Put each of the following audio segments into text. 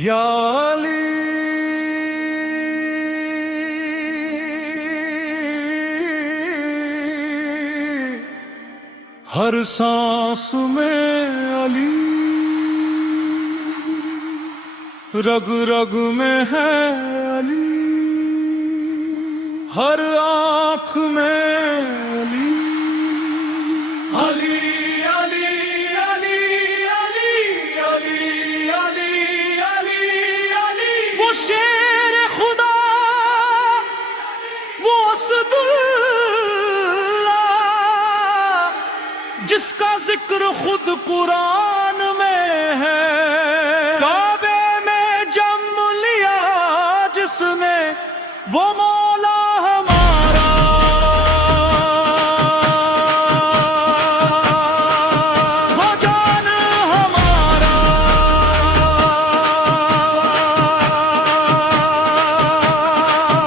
या अली हर सांस में अली, रग रग में है अली, हर आंख में अली। अली अली अली अली अली अली अली अली, वो शेर खुदा, वो असदुल्ला, जिसका जिक्र खुद कुरान में है। काबे में जम लिया जिसने, वो मौला हमारा। वो जान हमारा।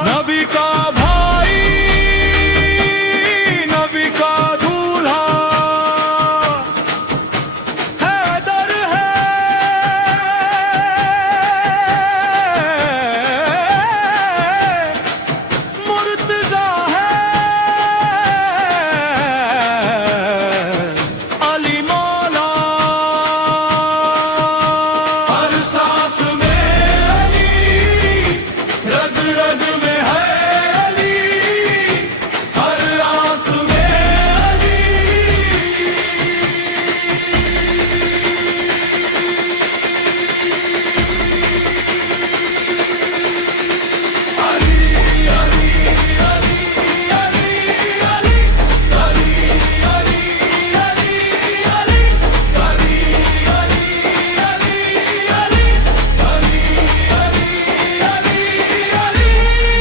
नबी का भाई, नबी का दूल्हा, हैदर है। मुर्तजा है। अली मौला, हर सांस में अली, रग रग में है अली, हर आंख में अली।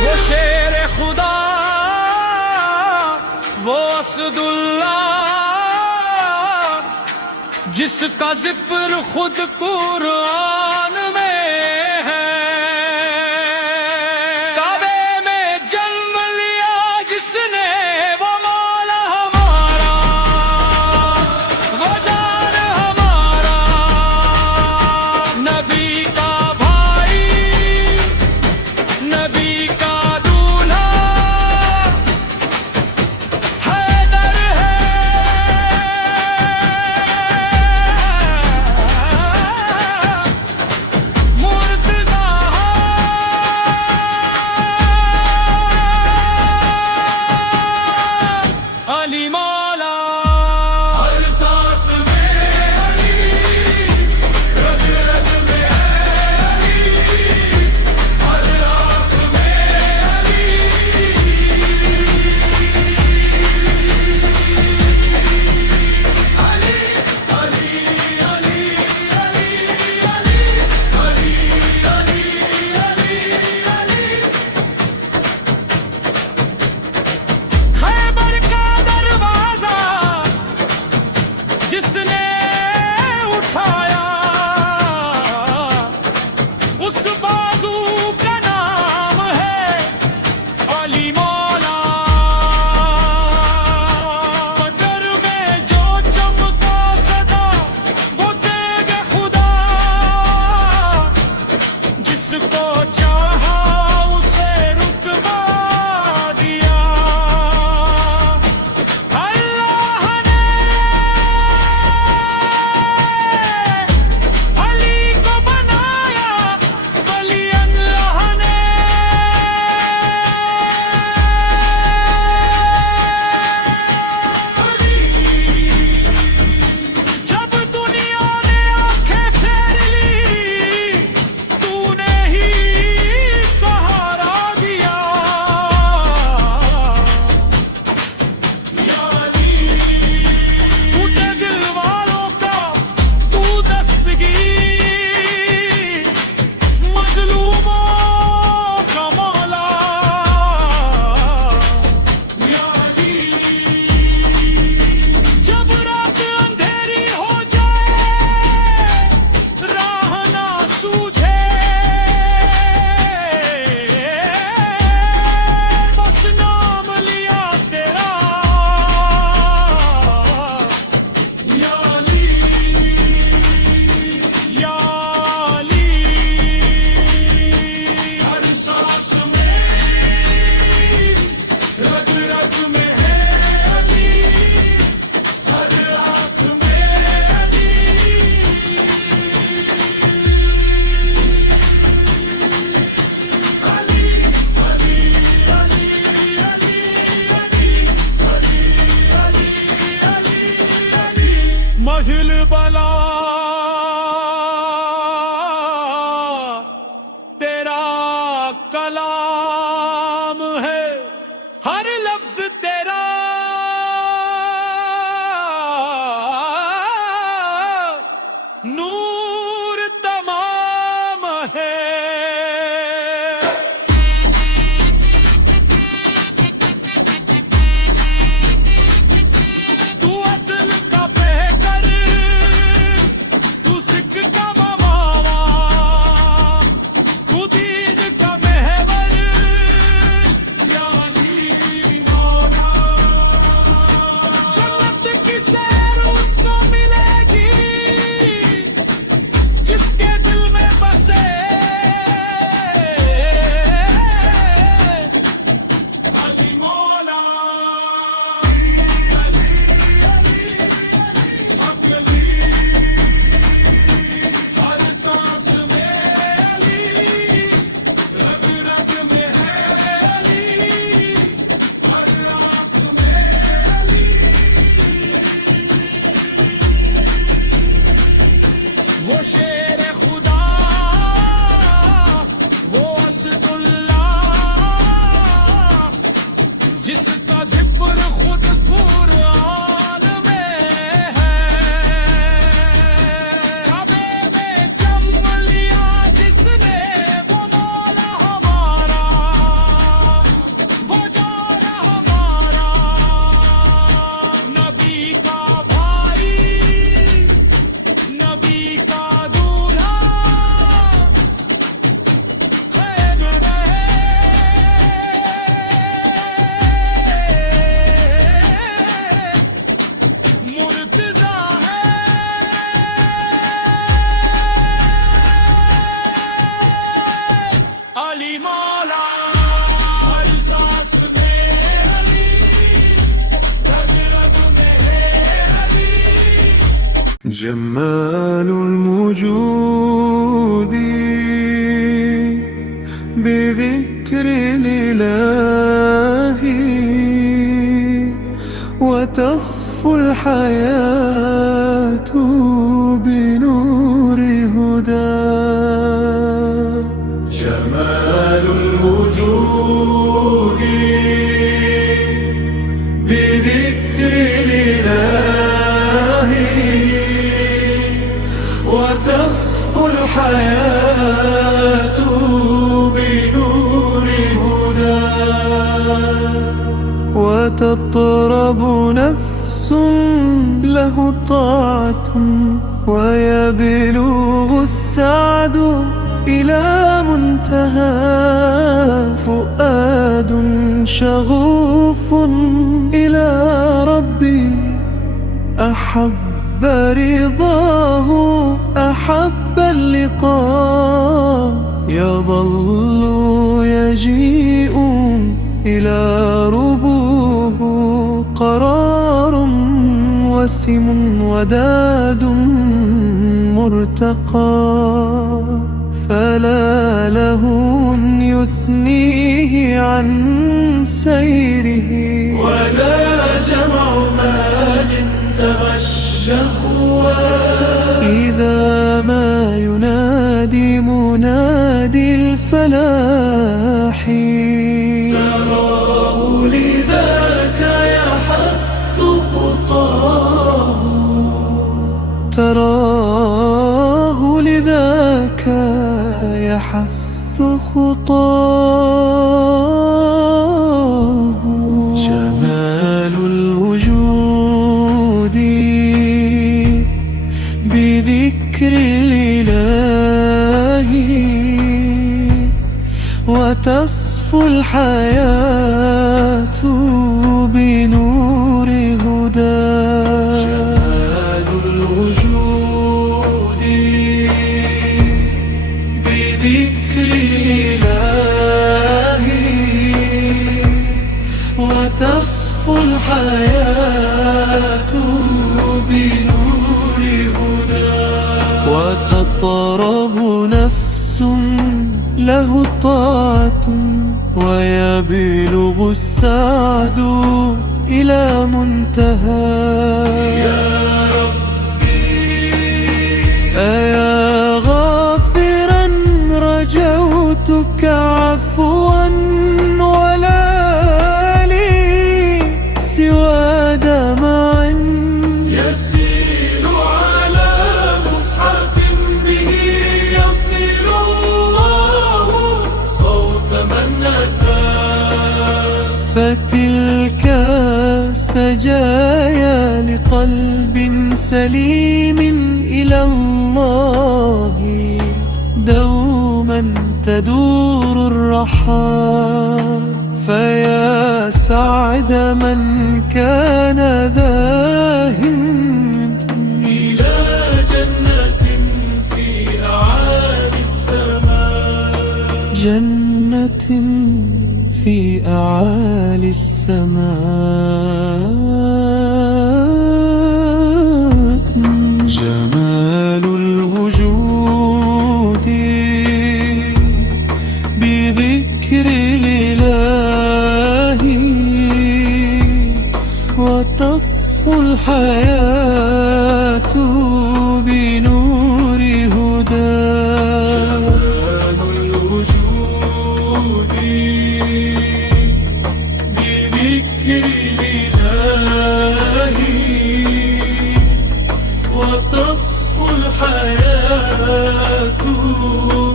वो शेर खुदा, वो असदुल्ला, जिसका जिक्र खुद कुरान में है। काबे में जन्म लिया जिसने, वो मौला हमारा। वो जान हमारा। नबी का भाई, नबी का दूल्हा, हैदर है। मुर्तजा है। अली मौला, हर सांस में अली, रग रग में है अली, हर आंख में अली। अली अली अली अली अली अली अली अली। खैबर का दरवाजा जिसने उठाया, उस बाजू का नाम है अली मौला। बदर में जो चमका सदा, वो देगा खुदा, जिसको चाहा उसे रुतबा दिया। अल्लाह ने काहिल बला तेरा कलाम है, हर लफ्ज तेरा नूर तमाम है। तू अदल का बेहतर, तू सिख का मवावा, तू दीन का महवर, या अली मौला। जन्नत की सैर उसको मिलेगी जिसके दिल में बसे अली मौला। हर सांस में अली, रग रग में है अली, हर आँख में अली। वो शेर खुदा, वो असदुल्लाह, जिसका जिक्र खुद कुरान में है। काबे में जम लिया जिसने, वो मौला हमारा, वो जाना हमारा। नबी का भाई, नबी का दूल्हा, खैर रहे मुर्तजा है। अली मौला, हर सांस में अली, रग रग में है अली। جمال الموجود بذكر الإله، وتصفو الحياة بنور هدى. جمال الموجود بذكر الإله، وتصفو الحياة بنور هدى. وتطرب نفس له طاعة، ويبلغ السعد إلى منتهى. فؤاد شغوف إلى ربي، أحب رضاه، أحب اللقاء. يظل يجيء إلى ربوه، قرار وسم وداد مرتقى. فلا له يثنيه عن سيره، ولا جمع مال تغشه. إذا ما ينادي منادي الفلاح، تراه لذاك يحث خطاه. تراه لذاك يحث خطاه. جمال الوجود بذكر الإله، وتصفو الحياة بنور هدى. جمال الوجود بذكر الإله، وتصفو الحياة بنور هدى. وتطرب نفس له طاعة، ويبلغ السعد إلى منتهى. يا ربي الرجايا لقلب سليم إلى الله، دوما تدور الرحى. فيا سعد من كان ذا همة إلى جنة في أعالي السماء، جنة في أعالي السماء. جمال الوجود بذكر الإله، وتصفو الحياة بنور هداه. جمال الوجود بذكر الإله، وتصفو الحياة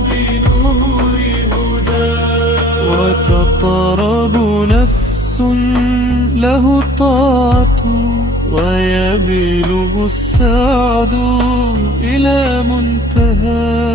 بنور هداه. وتطرب نفس له طاعة، ويبلغ السعد إلى منتهى.